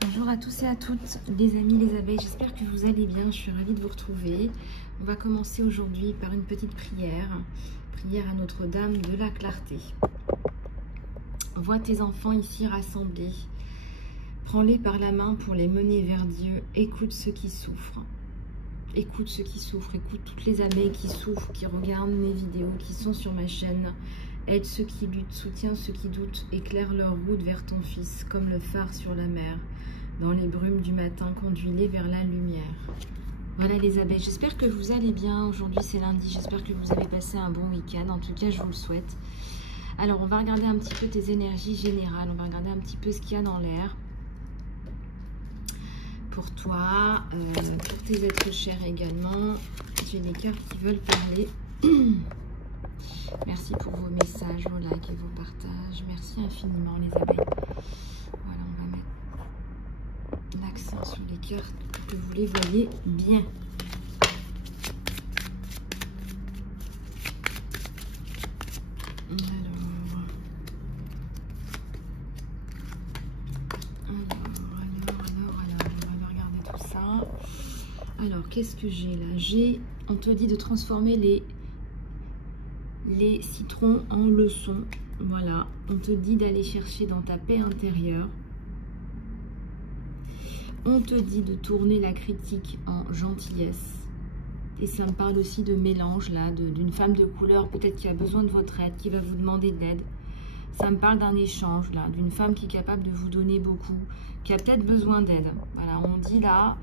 Bonjour à tous et à toutes, les amis, les abeilles, j'espère que vous allez bien, je suis ravie de vous retrouver. On va commencer aujourd'hui par une petite prière, prière à Notre-Dame de la Clarté. Vois tes enfants ici rassemblés, prends-les par la main pour les mener vers Dieu, écoute ceux qui souffrent. Écoute ceux qui souffrent, écoute toutes les abeilles qui souffrent, qui regardent mes vidéos, qui sont sur ma chaîne. Aide ceux qui luttent, soutiens ceux qui doutent, éclaire leur route vers ton Fils, comme le phare sur la mer. Dans les brumes du matin, conduis-les vers la lumière. Voilà les abeilles, j'espère que vous allez bien. Aujourd'hui c'est lundi, j'espère que vous avez passé un bon week-end. En tout cas, je vous le souhaite. Alors, on va regarder un petit peu tes énergies générales. On va regarder un petit peu ce qu'il y a dans l'air. Pour toi, pour tes êtres chers également. J'ai des cartes qui veulent parler. Merci pour vos messages, vos likes et vos partages. Merci infiniment les abeilles. Voilà, on va mettre l'accent sur les cartes pour que vous les voyez bien. Alors, qu'est-ce que j'ai là? On te dit de transformer les citrons en leçons. Voilà, on te dit d'aller chercher dans ta paix intérieure. On te dit de tourner la critique en gentillesse. Et ça me parle aussi de mélange, là, d'une femme de couleur, peut-être qui a besoin de votre aide, qui va vous demander de l'aide. Ça me parle d'un échange, là, d'une femme qui est capable de vous donner beaucoup, qui a peut-être besoin d'aide. Voilà, on dit là,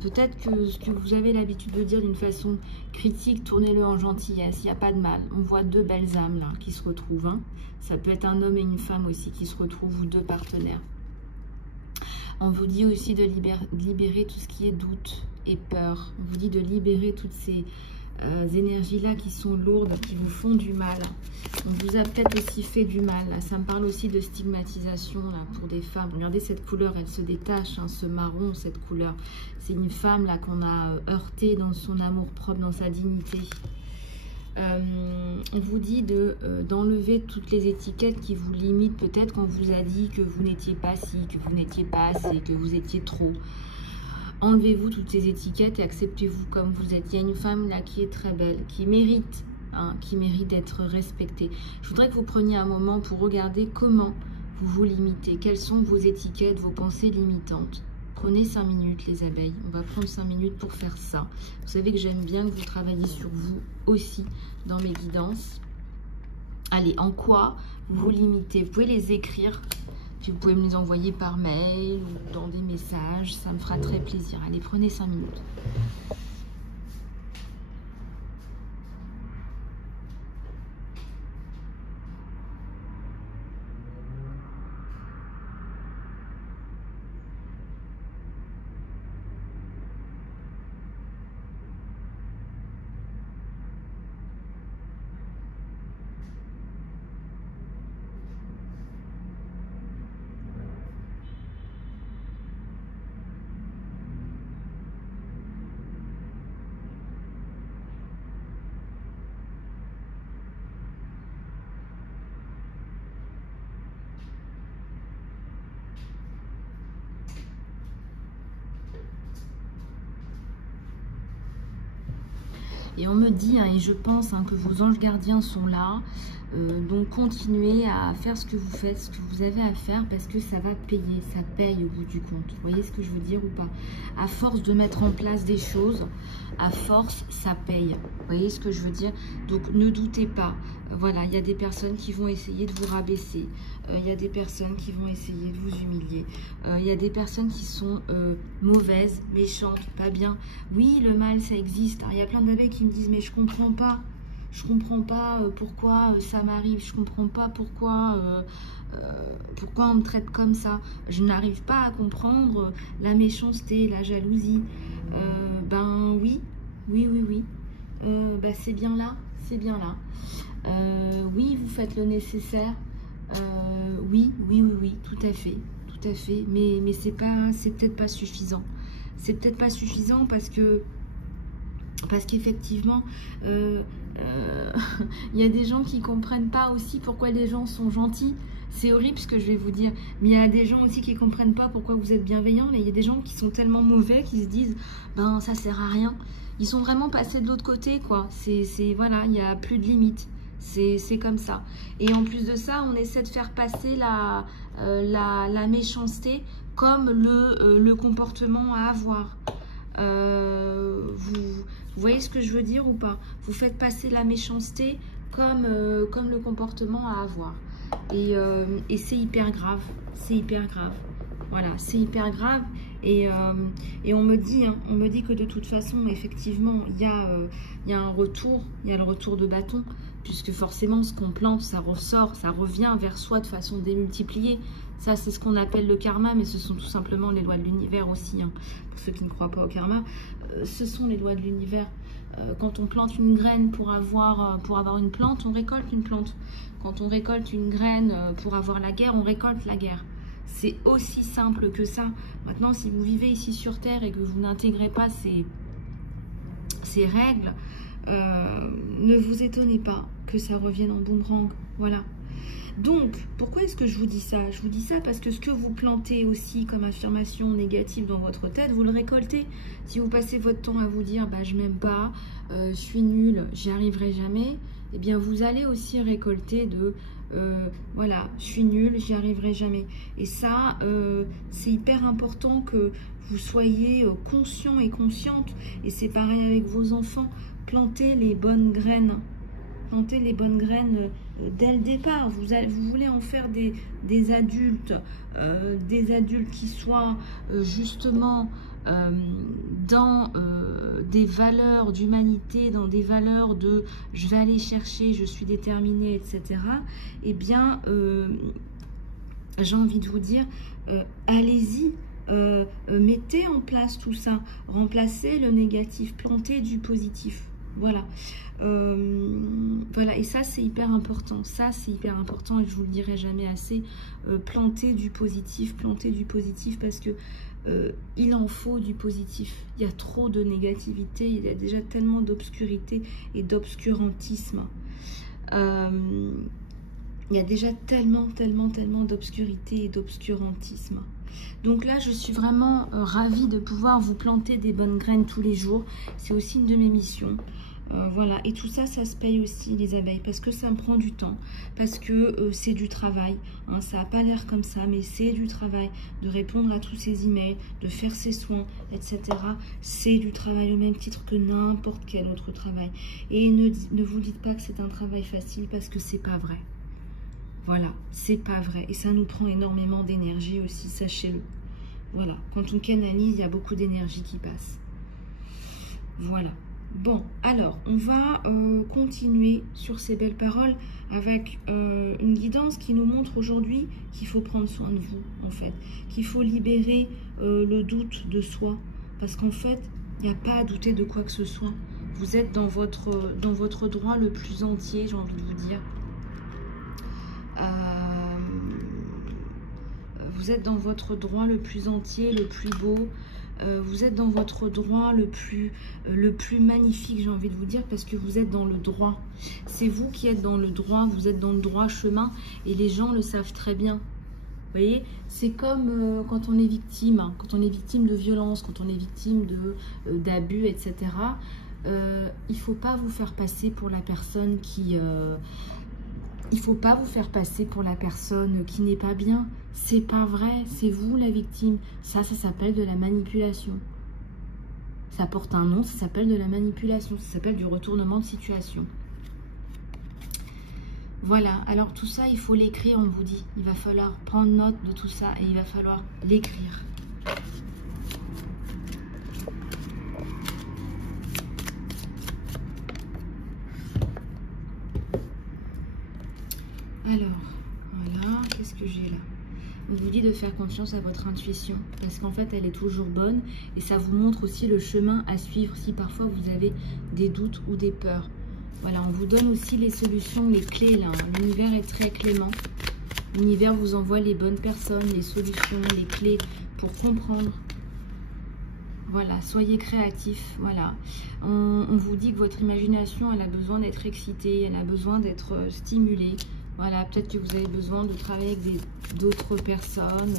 peut-être que ce que vous avez l'habitude de dire d'une façon critique, tournez-le en gentillesse, il n'y a pas de mal. On voit deux belles âmes, là, qui se retrouvent. Hein. Ça peut être un homme et une femme aussi qui se retrouvent, ou deux partenaires. On vous dit aussi de libérer tout ce qui est doute et peur. On vous dit de libérer toutes ces énergies-là qui sont lourdes, qui vous font du mal. On vous a peut-être aussi fait du mal. Là. Ça me parle aussi de stigmatisation là, pour des femmes. Regardez cette couleur, elle se détache, hein, ce marron, cette couleur. C'est une femme là qu'on a heurtée dans son amour propre, dans sa dignité. On vous dit d'enlever toutes les étiquettes qui vous limitent. Peut-être qu'on vous a dit que vous n'étiez pas ci, que vous n'étiez pas assez, que vous étiez trop. Enlevez-vous toutes ces étiquettes et acceptez-vous comme vous êtes. Il y a une femme là qui est très belle, qui mérite d'être respectée. Je voudrais que vous preniez un moment pour regarder comment vous vous limitez. Quelles sont vos étiquettes, vos pensées limitantes. Prenez 5 minutes les abeilles. On va prendre 5 minutes pour faire ça. Vous savez que j'aime bien que vous travailliez sur vous aussi dans mes guidances. Allez, en quoi vous vous limitez? Vous pouvez les écrire. Puis vous pouvez me les envoyer par mail ou dans des messages. Ça me fera très plaisir. Allez, prenez 5 minutes. Et on me dit, hein, et je pense que vos anges gardiens sont là, donc continuez à faire ce que vous faites, ce que vous avez à faire, parce que ça va payer, ça paye au bout du compte. Vous voyez ce que je veux dire ou pas? À force de mettre en place des choses, à force, ça paye. Vous voyez ce que je veux dire? Donc ne doutez pas. Voilà, il y a des personnes qui vont essayer de vous rabaisser. Il y a des personnes qui vont essayer de vous humilier. Il y a des personnes qui sont mauvaises, méchantes, pas bien. Oui, le mal, ça existe. Alors, il y a plein d'abeilles qui me disent, mais je comprends pas. Je comprends pas pourquoi ça m'arrive. Je comprends pas pourquoi on me traite comme ça. Je n'arrive pas à comprendre la méchanceté, la jalousie. Ben oui. C'est bien là. C'est bien là. Oui, vous faites le nécessaire. Oui, tout à fait. Tout à fait. Mais c'est peut-être pas suffisant. C'est peut-être pas suffisant parce qu'effectivement, il y a des gens qui comprennent pas aussi pourquoi les gens sont gentils. C'est horrible ce que je vais vous dire, mais il y a des gens aussi qui ne comprennent pas pourquoi vous êtes bienveillants. Il y a des gens qui sont tellement mauvais qui se disent ben ça sert à rien. Ils sont vraiment passés de l'autre côté, quoi. Voilà, il n'y a plus de limite. C'est comme ça. Et en plus de ça, on essaie de faire passer la méchanceté comme le comportement à avoir. Vous voyez ce que je veux dire ou pas? Vous faites passer la méchanceté comme le comportement à avoir. Et c'est hyper grave. C'est hyper grave. Voilà, c'est hyper grave. Et on me dit que de toute façon, effectivement, il y a un retour. Il y a le retour de bâton. Puisque forcément, ce qu'on plante, ça ressort, ça revient vers soi de façon démultipliée. Ça, c'est ce qu'on appelle le karma, mais ce sont tout simplement les lois de l'univers aussi. Hein. Pour ceux qui ne croient pas au karma, ce sont les lois de l'univers. Quand on plante une graine pour avoir une plante, on récolte une plante. Quand on récolte une graine pour avoir la guerre, on récolte la guerre. C'est aussi simple que ça. Maintenant, si vous vivez ici sur Terre et que vous n'intégrez pas ces règles, ne vous étonnez pas que ça revienne en boomerang. Voilà. Donc, pourquoi est-ce que je vous dis ça? Je vous dis ça parce que ce que vous plantez aussi comme affirmation négative dans votre tête, vous le récoltez. Si vous passez votre temps à vous dire bah, « je m'aime pas, je suis nulle, j'y arriverai jamais », eh bien, vous allez aussi récolter de voilà, je suis nulle, j'y arriverai jamais. Et ça, c'est hyper important que vous soyez conscient et consciente. Et c'est pareil avec vos enfants. Plantez les bonnes graines. Plantez les bonnes graines dès le départ. Vous voulez en faire des adultes qui soient justement dans des valeurs d'humanité, dans des valeurs de je vais aller chercher, je suis déterminée, etc. Eh bien, j'ai envie de vous dire, allez-y. Mettez en place tout ça, remplacez le négatif, plantez du positif. Voilà, voilà, et ça c'est hyper important. Ça c'est hyper important et je vous le dirai jamais assez. Plantez du positif parce que il en faut du positif. Il y a trop de négativité, il y a déjà tellement d'obscurité et d'obscurantisme. Il y a déjà tellement d'obscurité et d'obscurantisme. Donc là, je suis vraiment ravie de pouvoir vous planter des bonnes graines tous les jours. C'est aussi une de mes missions. Voilà, et tout ça, ça se paye aussi, les abeilles, parce que ça me prend du temps, parce que c'est du travail. Hein, ça n'a pas l'air comme ça, mais c'est du travail. De répondre à tous ces emails, de faire ses soins, etc. C'est du travail au même titre que n'importe quel autre travail. Et ne vous dites pas que c'est un travail facile, parce que c'est pas vrai. Voilà, c'est pas vrai. Et ça nous prend énormément d'énergie aussi, sachez-le. Voilà, quand on canalise, il y a beaucoup d'énergie qui passe. Voilà. Bon, alors, on va continuer sur ces belles paroles avec une guidance qui nous montre aujourd'hui qu'il faut prendre soin de vous, en fait. Qu'il faut libérer le doute de soi. Parce qu'en fait, il n'y a pas à douter de quoi que ce soit. Vous êtes dans votre droit le plus entier, j'ai envie de vous dire. Vous êtes dans votre droit le plus entier, le plus beau. Vous êtes dans votre droit le plus magnifique, j'ai envie de vous dire, parce que vous êtes dans le droit. C'est vous qui êtes dans le droit, vous êtes dans le droit chemin, et les gens le savent très bien. Vous voyez, c'est comme quand on est victime, hein, quand on est victime de violence, quand on est victime d'abus, etc. Il ne faut pas vous faire passer pour la personne qui... il ne faut pas vous faire passer pour la personne qui n'est pas bien. C'est pas vrai, c'est vous la victime. Ça s'appelle de la manipulation. Ça porte un nom, ça s'appelle de la manipulation. Ça s'appelle du retournement de situation. Voilà, alors tout ça, il faut l'écrire, on vous dit. Il va falloir prendre note de tout ça et il va falloir l'écrire. Alors, voilà, qu'est-ce que j'ai là? On vous dit de faire confiance à votre intuition, parce qu'en fait, elle est toujours bonne, et ça vous montre aussi le chemin à suivre si parfois vous avez des doutes ou des peurs. Voilà, on vous donne aussi les solutions, les clés, là. L'univers est très clément. L'univers vous envoie les bonnes personnes, les solutions, les clés pour comprendre. Voilà, soyez créatifs, voilà. On vous dit que votre imagination, elle a besoin d'être excitée, elle a besoin d'être stimulée. Voilà, peut-être que vous avez besoin de travailler avec d'autres personnes.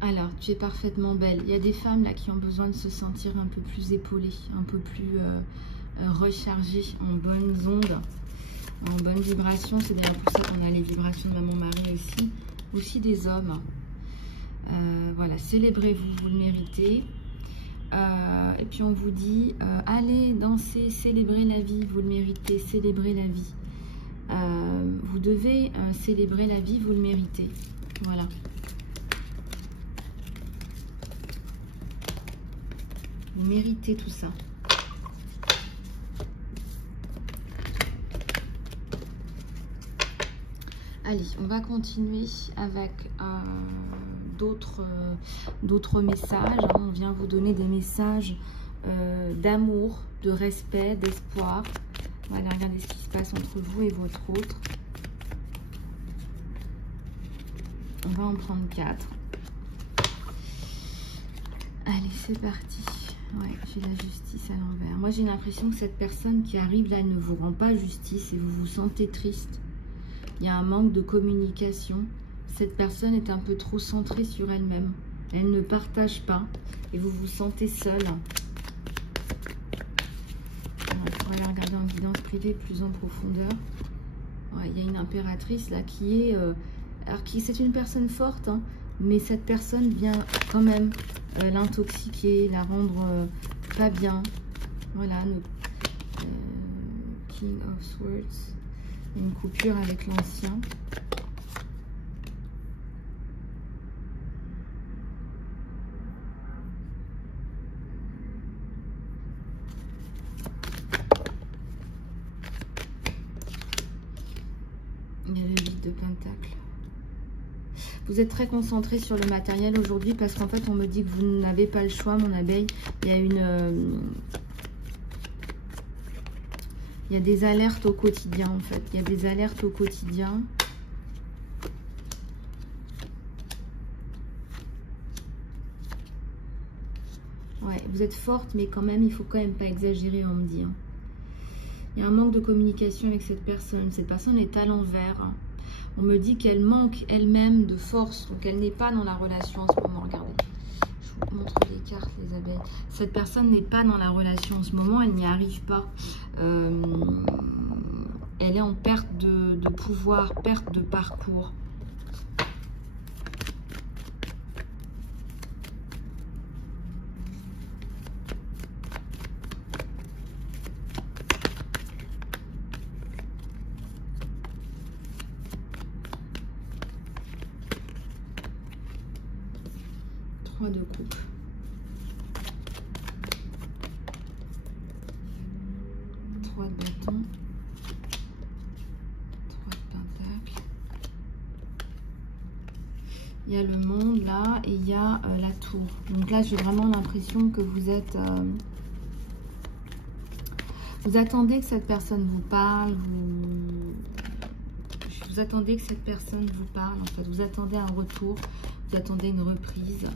Alors, tu es parfaitement belle. Il y a des femmes là qui ont besoin de se sentir un peu plus épaulées, un peu plus rechargées, en bonnes ondes, en bonne vibration. C'est d'ailleurs pour ça qu'on a les vibrations de Maman Marie aussi. Aussi des hommes. Voilà, célébrez-vous, vous le méritez. Et puis on vous dit, allez danser, célébrer la vie, vous le méritez, célébrer la vie. Vous devez célébrer la vie, vous le méritez. Voilà. Vous méritez tout ça. Allez, on va continuer avec d'autres messages. On vient vous donner des messages d'amour, de respect, d'espoir. Voilà, regardez ce qui se passe entre vous et votre autre. On va en prendre 4. Allez, c'est parti. Ouais, j'ai la justice à l'envers. Moi, j'ai l'impression que cette personne qui arrive là, elle ne vous rend pas justice et vous vous sentez triste. Il y a un manque de communication. Cette personne est un peu trop centrée sur elle-même. Elle ne partage pas et vous vous sentez seul. On pourrait aller regarder en guidance privée plus en profondeur. Ouais, il y a une impératrice là qui est... alors, c'est une personne forte, hein, mais cette personne vient quand même l'intoxiquer, la rendre pas bien. Voilà, King of Swords. Une coupure avec l'ancien. Il y a le vide de pentacle. Vous êtes très concentré sur le matériel aujourd'hui parce qu'en fait on me dit que vous n'avez pas le choix, mon abeille. Il y a il y a des alertes au quotidien en fait. Il y a des alertes au quotidien. Ouais, vous êtes forte, mais quand même, il faut quand même pas exagérer, on me dit. Hein. Il y a un manque de communication avec cette personne. Cette personne est à l'envers. On me dit qu'elle manque elle-même de force. Donc, elle n'est pas dans la relation en ce moment. Regardez. Je vous montre les cartes, les abeilles. Cette personne n'est pas dans la relation en ce moment. Elle n'y arrive pas. Elle est en perte de pouvoir, perte de parcours. De coupe. 3 de bâton. 3 de pentacle. Il y a le monde là et il y a la tour. Donc là, j'ai vraiment l'impression que vous êtes... vous attendez que cette personne vous parle. Vous attendez que cette personne vous parle. En fait, vous attendez un retour. Vous attendez une reprise.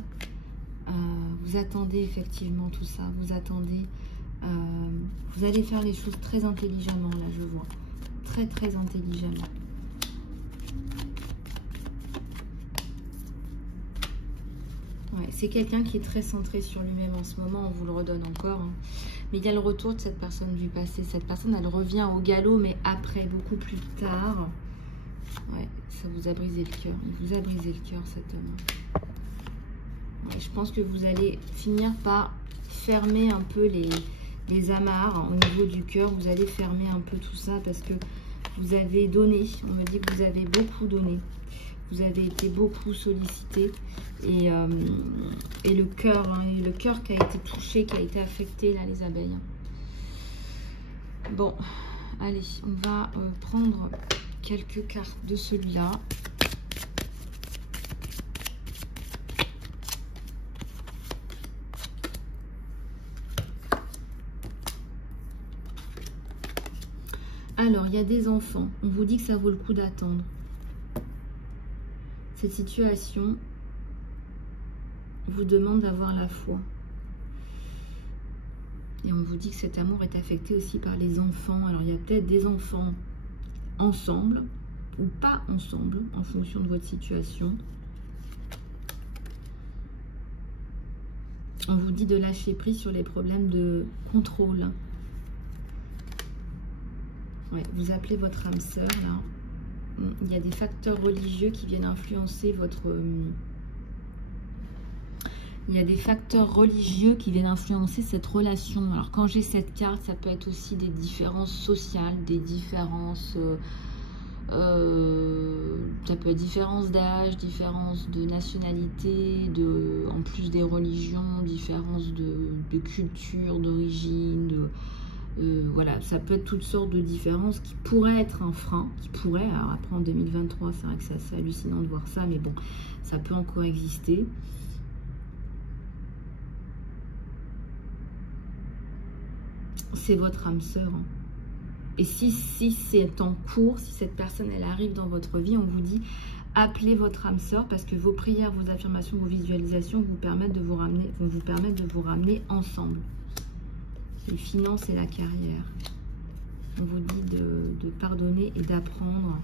Vous attendez effectivement tout ça, vous attendez, vous allez faire les choses très intelligemment, là je vois, très très intelligemment. Ouais, c'est quelqu'un qui est très centré sur lui-même en ce moment, on vous le redonne encore, hein. Mais il y a le retour de cette personne du passé, cette personne elle revient au galop, mais après, beaucoup plus tard. Ouais, ça vous a brisé le cœur, il vous a brisé le cœur cet homme. Je pense que vous allez finir par fermer un peu les amarres au niveau du cœur. Vous allez fermer un peu tout ça parce que vous avez donné. On me dit que vous avez beaucoup donné. Vous avez été beaucoup sollicité. Et le cœur, hein, le cœur qui a été touché, qui a été affecté, là, les abeilles. Bon, allez, on va prendre quelques cartes de celui-là. Alors, il y a des enfants. On vous dit que ça vaut le coup d'attendre. Cette situation, vous demande d'avoir la foi. Et on vous dit que cet amour est affecté aussi par les enfants. Alors il y a peut-être des enfants ensemble ou pas ensemble en fonction de votre situation. On vous dit de lâcher prise sur les problèmes de contrôle. Ouais, vous appelez votre âme sœur là. Il y a des facteurs religieux qui viennent influencer votre... Il y a des facteurs religieux qui viennent influencer cette relation. Alors quand j'ai cette carte, ça peut être aussi des différences sociales, des différences... ça peut être différence d'âge, différence de nationalité, en plus des religions, différence de culture, d'origine, voilà, ça peut être toutes sortes de différences qui pourraient être un frein, alors après en 2023, c'est vrai que c'est assez hallucinant de voir ça, mais bon, ça peut encore exister. C'est votre âme sœur, hein. Et si c'est en cours, si cette personne elle arrive dans votre vie, on vous dit appelez votre âme sœur parce que vos prières, vos affirmations, vos visualisations vont vous permettre de vous ramener ensemble. Les finances et la carrière. On vous dit de pardonner et d'apprendre.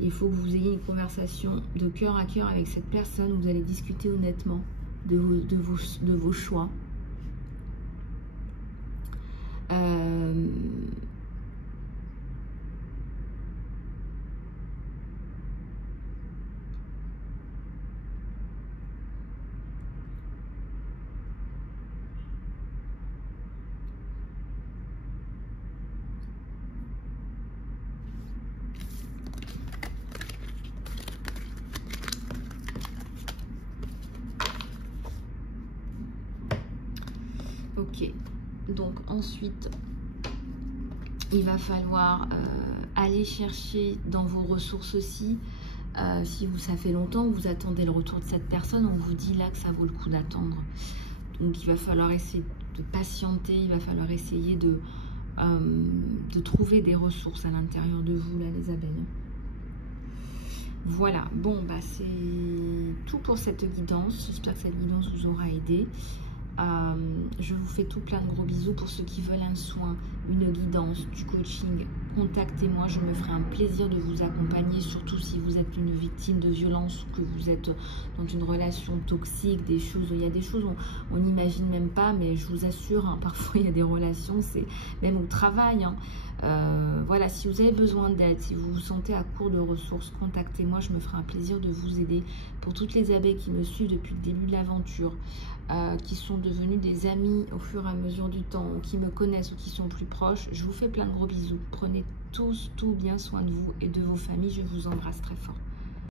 Il faut que vous ayez une conversation de cœur à cœur avec cette personne où vous allez discuter honnêtement de vos choix. Ok, donc ensuite, il va falloir aller chercher dans vos ressources aussi. Si ça fait longtemps que vous attendez le retour de cette personne, on vous dit là que ça vaut le coup d'attendre. Donc il va falloir essayer de patienter, il va falloir essayer de trouver des ressources à l'intérieur de vous, là, les abeilles. Voilà, bon, bah c'est tout pour cette guidance. J'espère que cette guidance vous aura aidé. Je vous fais tout plein de gros bisous. Pour ceux qui veulent un soin, une guidance, du coaching, contactez-moi, je me ferai un plaisir de vous accompagner, surtout si vous êtes une victime de violence ou que vous êtes dans une relation toxique, il y a des choses on n'imagine même pas, mais je vous assure, hein, parfois il y a des relations, c'est même au travail, hein. Voilà, si vous avez besoin d'aide, si vous vous sentez à court de ressources, contactez-moi, je me ferai un plaisir de vous aider. Pour toutes les abeilles qui me suivent depuis le début de l'aventure, qui sont devenus des amis au fur et à mesure du temps, qui me connaissent ou qui sont plus proches, je vous fais plein de gros bisous. Prenez tous tout bien soin de vous et de vos familles, je vous embrasse très fort.